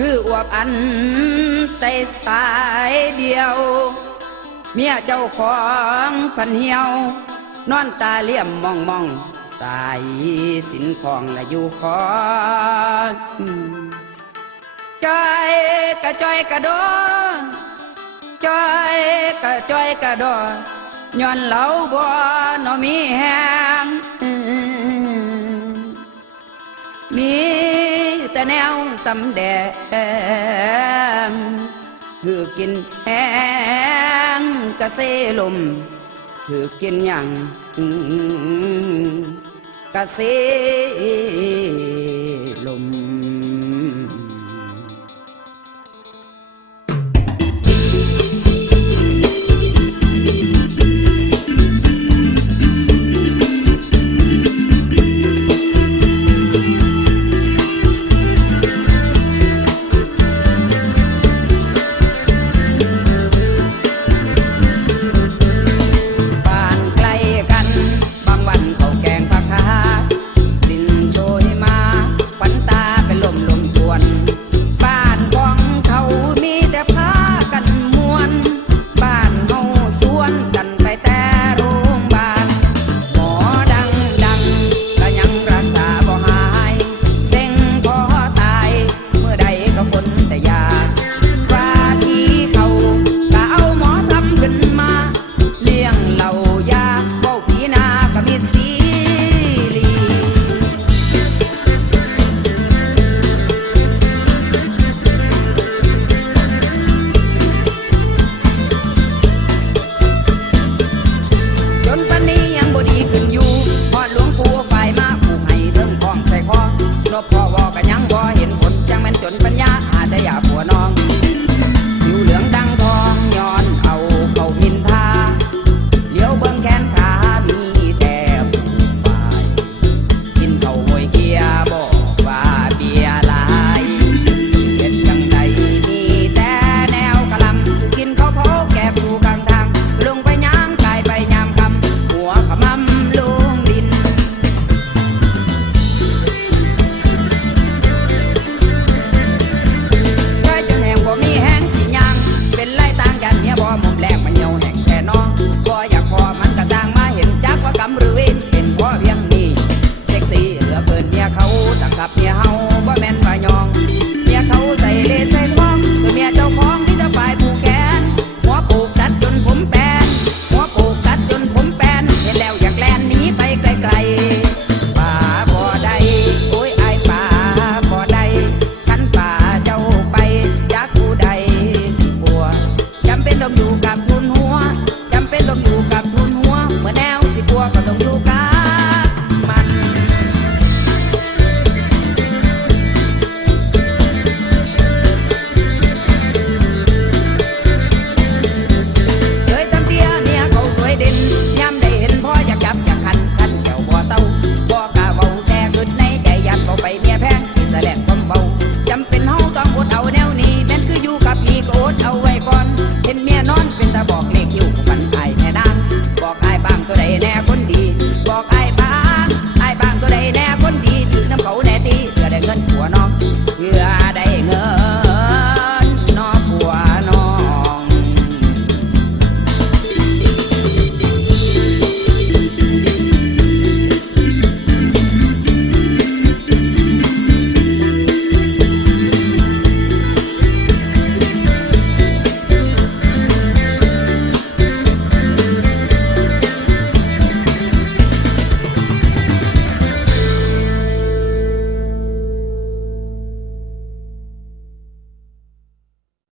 คืออวบอันใส่สายเดียว เมียเจ้าของพันเหี่ยว นอนตาเลี่ยมมองมองสายสินของและอยู่คอจอยกะจอยกะโดจอยกะจอยกะโดย้อนเหลาบ่นอมีแหง แต่แนวสำแดงคือกินแห้งกะเซลมคือกินหยังกะเซลม เอาไว้ก่อน เห็นเมียนอนเป็นตาบอก